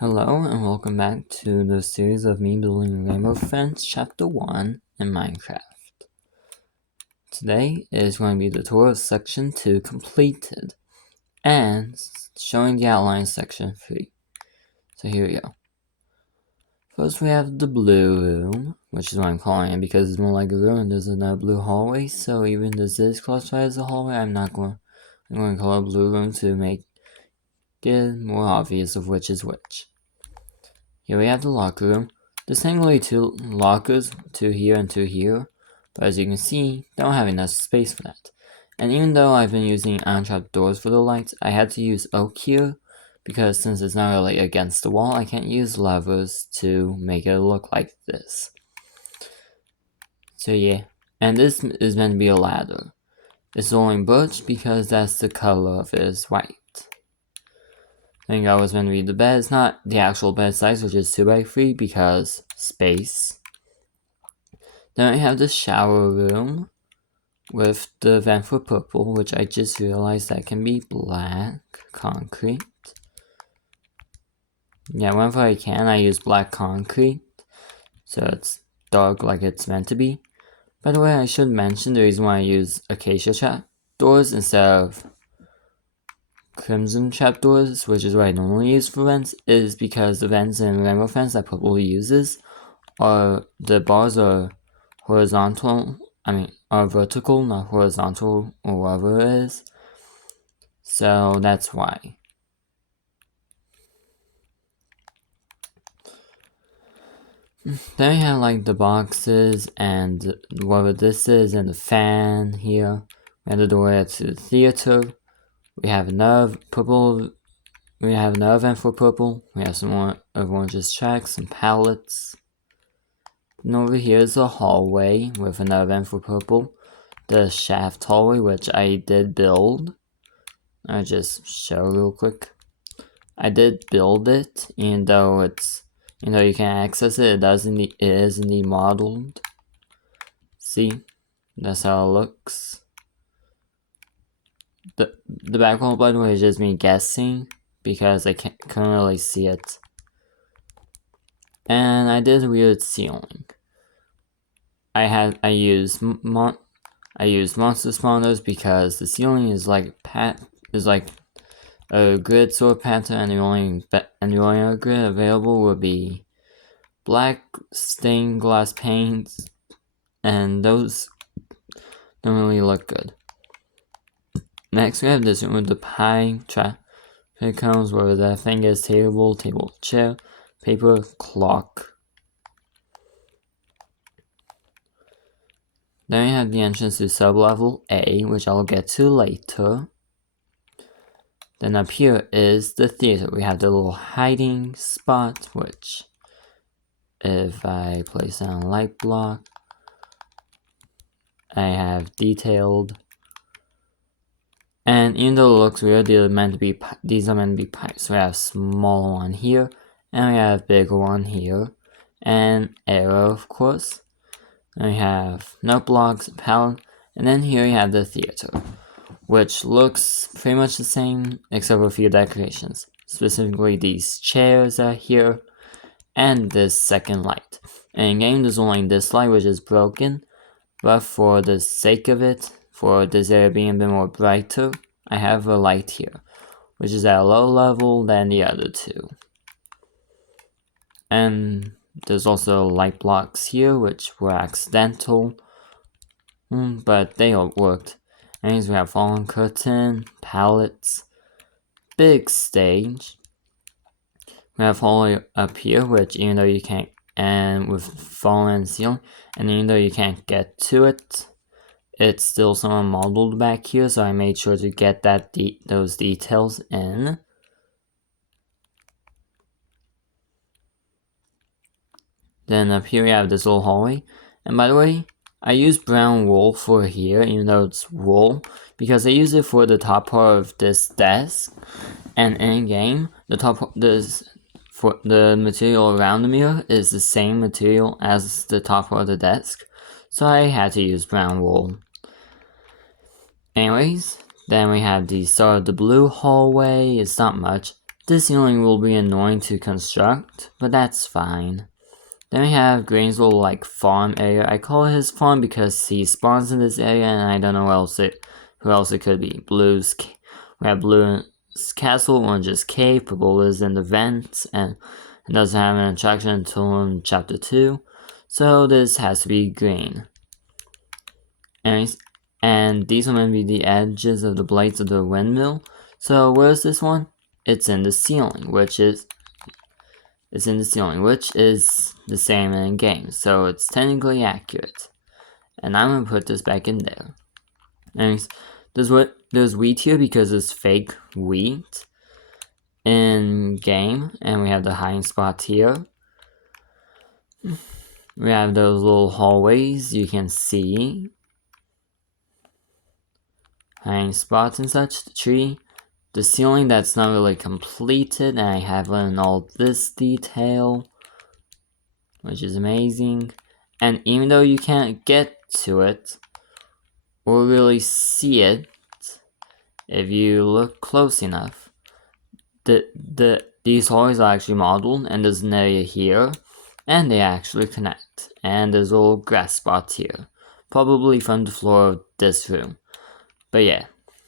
Hello and welcome back to the series of me building Rainbow Fence Chapter 1 in Minecraft. Today is going to be the tour of Section 2 completed and showing the outline Section 3. So here we go. First we have the blue room, which is what I'm calling it because it's more like a room and there's another blue hallway, so even though this is classified as a hallway, I'm going to call it blue room to make it more obvious of which is which. Here we have the locker room. There's technically two lockers, two here and two here, but as you can see, they don't have enough space for that. And even though I've been using untrapped doors for the lights, I had to use oak here, because since it's not really against the wall, I can't use levers to make it look like this. So yeah, and this is meant to be a ladder. It's only birch because that's the color of it is white. I think I was meant to be the bed. It's not the actual bed size, which is 2x3 because space. Then I have the shower room with the vent for purple, which I just realized that can be black concrete. Yeah, whenever I can, I use black concrete, so it's dark like it's meant to be. By the way, I should mention the reason why I use acacia trapdoors instead of crimson trapdoors, which is what I normally use for vents, is because the vents in Rainbow Fence that Purple uses are, the bars are horizontal, are vertical, not horizontal or whatever it is. So that's why. Then we have like the boxes and whatever this is and the fan here. We have the door to the theater. We have another purple. We have another vent for purple. We have some more of orange's tracks, some pallets. And over here is a hallway with another vent for purple. The shaft hallway, which I did build. I'll just show real quick. I did build it, even though you can't access it. It is indeed modeled. See, that's how it looks. The background, by the way, is just me guessing because I couldn't really see it. And I did a weird ceiling. I used monster spawners because the ceiling is like a grid sort of pattern, and the only other grid available would be black stained glass paints, and those don't really look good. Next, we have this room with the pie trap. It comes where the thing is table, chair, paper, clock. Then we have the entrance to sublevel A, which I'll get to later. Then up here is the theater. We have the little hiding spot, which if I place down a light block, I have detailed. And even though it looks weird, these are meant to be pipes. So we have small one here, and we have bigger one here, and arrow, of course. And we have note blocks, palette, and then here we have the theater, which looks pretty much the same except for a few decorations. Specifically, these chairs are here, and this second light. And in game, there's only this light, which is broken, but for the sake of it, for this area being a bit more brighter, I have a light here, which is at a lower level than the other two. And there's also light blocks here, which were accidental, but they all worked. And we have fallen curtain, pallets, big stage. We have hallway up here, which even though you can't, and with fallen ceiling, and even though you can't get to it, it's still somewhat modeled back here, so I made sure to get those details in. Then up here we have this little hallway, and by the way, I use brown wool for here, even though it's wool, because I use it for the top part of this desk, and in game, for the material around the mirror is the same material as the top part of the desk, so I had to use brown wool. Anyways, then we have the start of the blue hallway. It's not much. This ceiling will be annoying to construct, but that's fine. Then we have Green's little like farm area. I call it his farm because he spawns in this area, and I don't know who else it could be. We have Blue's castle, Orange's cave, Purple is in the vents, and it doesn't have an attraction until in chapter 2. So this has to be Green. And these are going to be the edges of the blades of the windmill. So where's this one? It's in the ceiling, which is the same in game, so it's technically accurate. And I'm gonna put this back in there. And there's wheat here because it's fake wheat in game, and we have the hiding spot here. We have those little hallways you can see, hiding spots and such. The tree. The ceiling that's not really completed, and I have in all this detail, which is amazing. And even though you can't get to it or really see it, if you look close enough, these hallways are actually modeled, and there's an area here, and they actually connect. And there's little grass spots here, probably from the floor of this room. But yeah.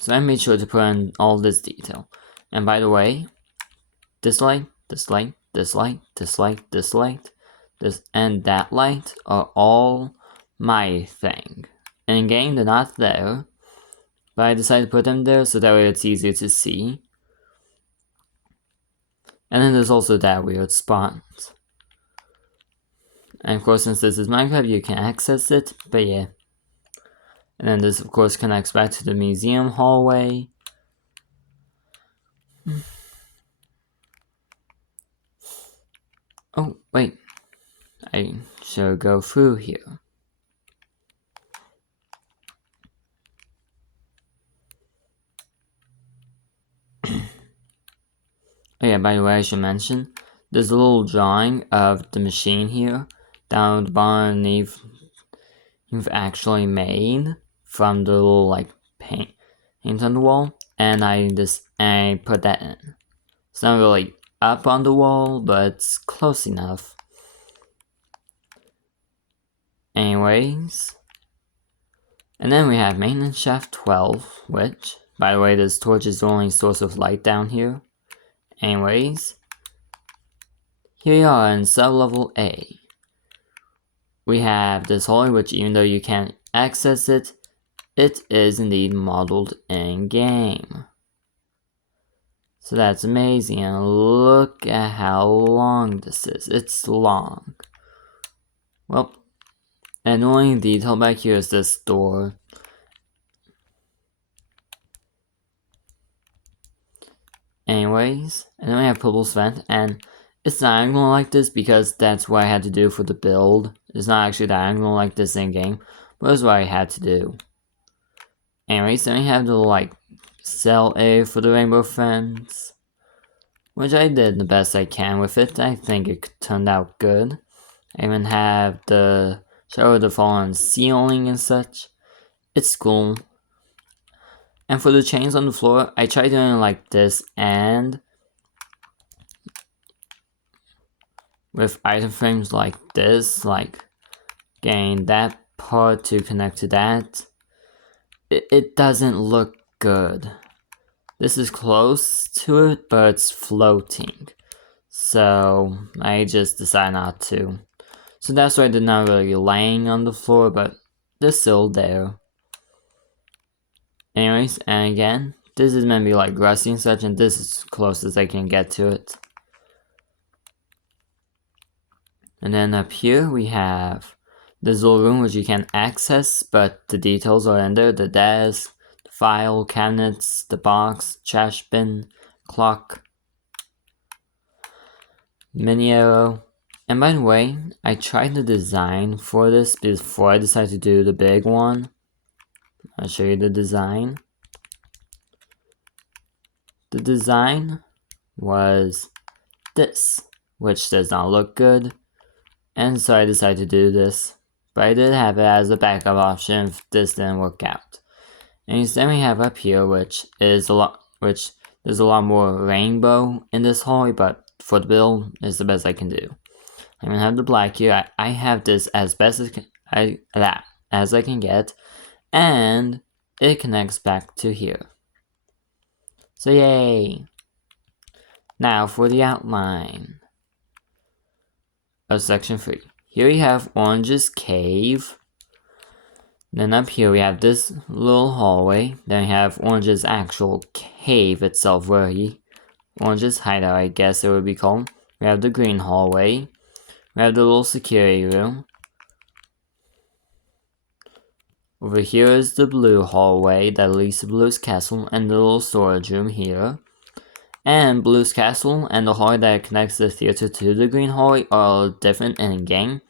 So I made sure to put in all this detail. And by the way, this light, this light, this light, this light, this light, this and that light are all my thing. And in game, they're not there, but I decided to put them there so that way it's easier to see. And then there's also that weird spot. And of course, since this is Minecraft, you can access it, but yeah. And then this, of course, connects back to the museum hallway. Oh, wait. I should go through here. Oh yeah, by the way, I should mention, there's a little drawing of the machine here down the bottom you've actually made from the little like paint on the wall, and I put that in. It's not really up on the wall, but it's close enough. Anyways, and then we have maintenance shaft 12, which, by the way, this torch is the only source of light down here. Anyways, here we are in sub-level A. We have this hallway, which even though you can't access it, it is indeed modeled in game. So that's amazing, and look at how long this is. It's long. Well, and the only detail back here is this door. Anyways, and then we have Purple's vent, and it's diagonal like this because that's what I had to do for the build. It's not actually diagonal like this in game, but it's what I had to do. Anyways, then we have the like cell A for the Rainbow Friends, which I did the best I can with it. I think it turned out good. I even have the Shadow of the Fallen ceiling and such. It's cool. And for the chains on the floor, I tried doing it like this and with item frames like this, like getting that part to connect to that. It doesn't look good. This is close to it, but it's floating. So I just decided not to. So that's why they're not really laying on the floor, but they're still there. Anyways, and again, this is meant to be like rusty and such, and this is as close as I can get to it. And then up here we have this little room which you can access, but the details are in there. The desk, the file, cabinets, the box, trash bin, clock, mini arrow. And by the way, I tried the design for this before I decided to do the big one. I'll show you the design. The design was this, which does not look good. And so I decided to do this. But I did have it as a backup option if this didn't work out. And then we have up here, which There's a lot more rainbow in this hallway, but for the build, it's the best I can do. I'm gonna have the black here. I have this as best as I can get, and it connects back to here. So yay! Now for the outline of section 3. Here we have Orange's cave. Then up here we have this little hallway. Then we have Orange's actual cave itself, Orange's hideout, I guess it would be called. We have the green hallway. We have the little security room. Over here is the blue hallway that leads to Blue's castle and the little storage room here. And Blue's castle and the hallway that connects the theater to the green hallway are different in game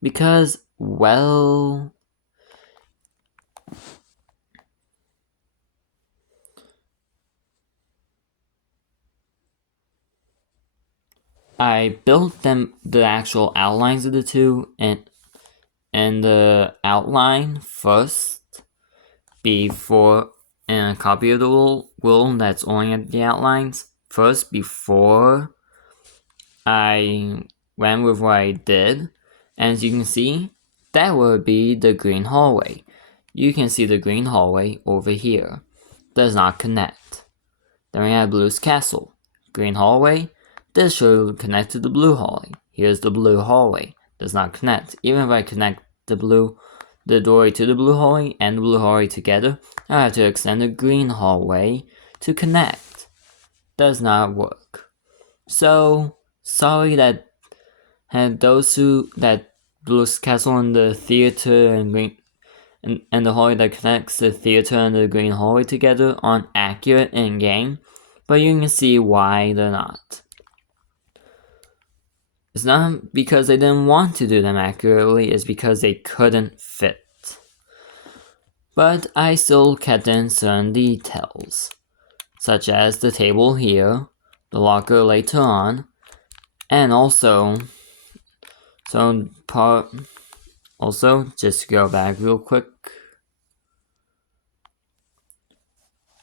because, well, I built the actual outlines of the two and the outline first before, and a copy of the rule that's only at the outlines first before I went with what I did. And as you can see, that would be the green hallway. You can see the green hallway over here. Does not connect. Then we have Blue's castle. Green hallway. This should connect to the blue hallway. Here's the blue hallway. Does not connect. Even if I connect the doorway to the blue hallway and the blue hallway together, I have to extend the green hallway to connect. Does not work. So sorry that that Blue's castle and the theater and the hallway that connects the theater and the green hallway together aren't accurate in game, but you can see why they're not. It's not because they didn't want to do them accurately, it's because they couldn't fit. But I still kept in certain details, such as the table here, the locker later on, and also, just to go back real quick,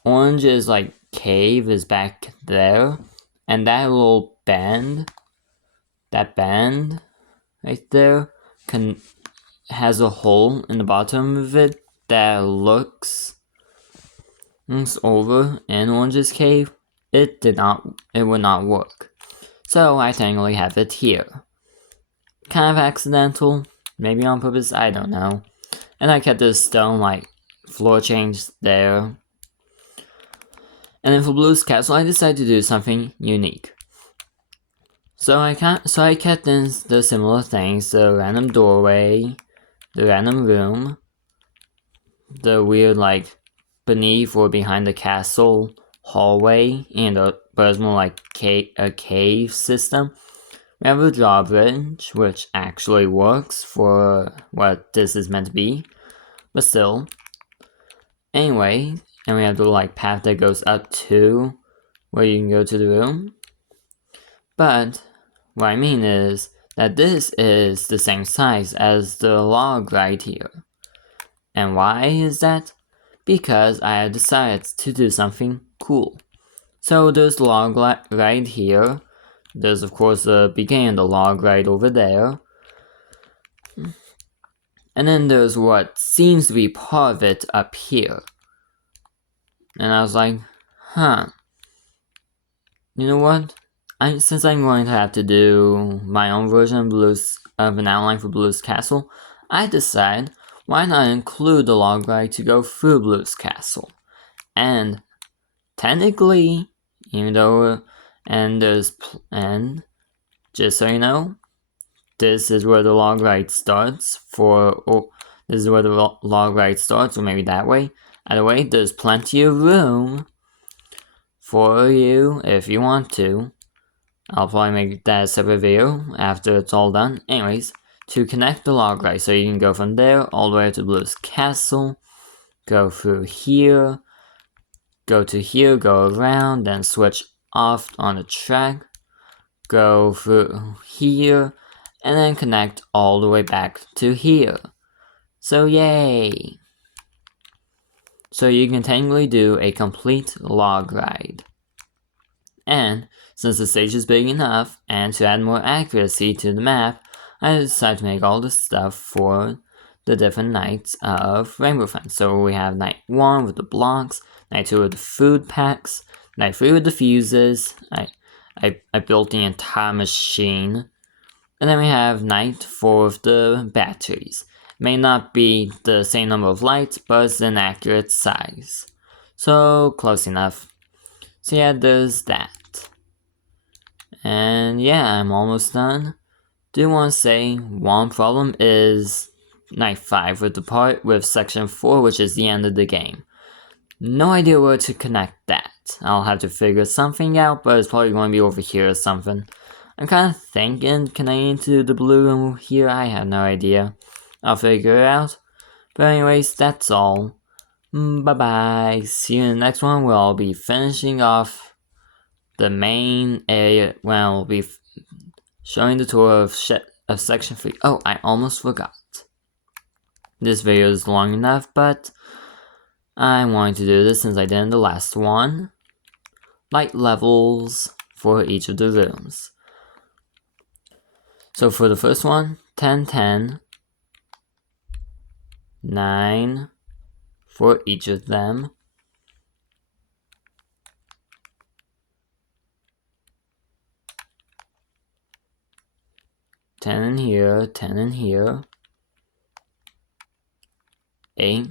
Orange's cave is back there, and that little bend, right there, has a hole in the bottom of it that looks over in Orange's cave. It would not work. So I technically have it here. Kind of accidental, maybe on purpose, I don't know. And I kept this stone floor change there. And then for Blue's castle, I decided to do something unique. So I kept in the similar things: the random doorway, the random room, the weird beneath or behind the castle hallway, and but it's more like a cave system. We have a drawbridge, which actually works for what this is meant to be, but still. Anyway, and we have the path that goes up to where you can go to the room. But what I mean is that this is the same size as the log right here. And why is that? Because I had decided to do something cool. So there's the log right here. There's of course the beginning of the log right over there. And then there's what seems to be part of it up here. And I was like, you know what? Since I'm going to have to do my own version of an outline for Blue's castle, I decide why not include the log ride to go through Blue's castle. And technically, and just so you know, this is where the log ride starts this is where the log ride starts, or maybe that way. Either way, there's plenty of room for you if you want to. I'll probably make that a separate video after it's all done. Anyways, to connect the log ride, so you can go from there all the way to Blue's castle, go through here, go to here, go around, then switch off on the track, go through here, and then connect all the way back to here. So yay! So you can technically do a complete log ride. And since the stage is big enough, and to add more accuracy to the map, I decided to make all the stuff for the different nights of Rainbow Friends. So we have night 1 with the blocks, night 2 with the food packs, night 3 with the fuses. I built the entire machine. And then we have night 4 with the batteries. May not be the same number of lights, but it's an accurate size. So close enough. So yeah, there's that. And yeah, I'm almost done. Do want to say one problem is night 5 with the part with section 4, which is the end of the game. No idea where to connect that. I'll have to figure something out, but it's probably going to be over here or something. I'm kind of thinking connecting to the blue room here. I have no idea. I'll figure it out. But anyways, that's all. Bye bye. See you in the next one where I'll be finishing off the main area when I'll be showing the tour of section 3. Oh, I almost forgot. This video is long enough, but I wanted to do this since I did in the last one. Light levels for each of the rooms. So for the first one, 10, 10, 9 for each of them. Ten in here, 10 in here. 8.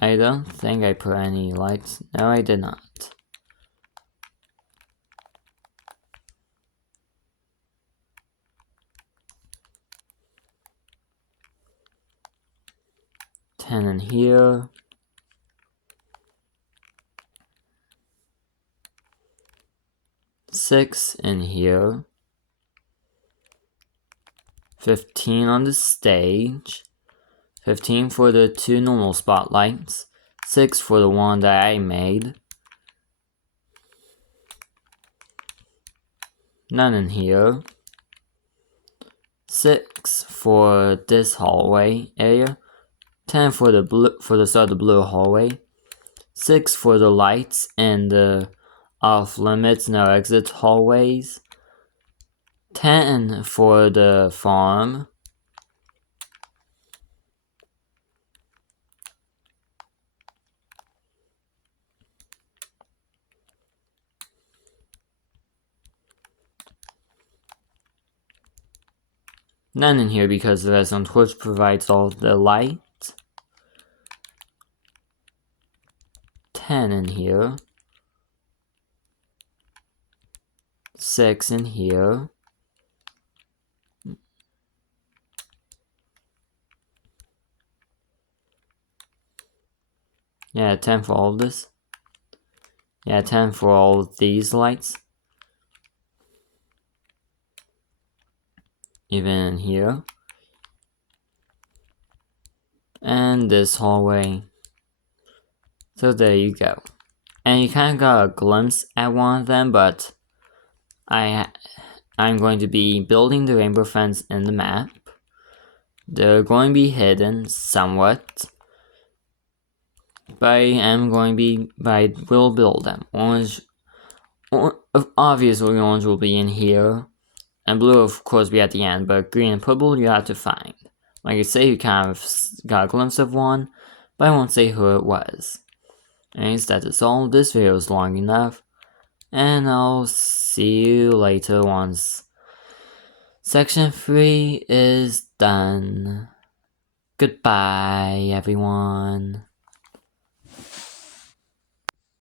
I don't think I put any lights. No, I did not. Ten in here. 6 in here. 15 on the stage. 15 for the 2 normal spotlights. 6 for the one that I made. None in here. 6 for this hallway area. 10 for the start of the blue hallway. 6 for the lights and the off limits, no exit hallways. 10 for the farm. None in here because the redstone torch provides all the light. 10 in here. 6 in here. Yeah, 10 for all of this. Yeah, 10 for all of these lights. Even in here. And this hallway. So there you go. And you kind of got a glimpse at one of them, but I'm going to be building the Rainbow Friends in the map. They're going to be hidden somewhat. But I will build them. Obviously orange will be in here. And blue of course be at the end, but green and purple you have to find. Like I say, you kind of got a glimpse of one, but I won't say who it was. Anyways, that is all. This video is long enough. And I'll see you later once section 3 is done. Goodbye, everyone.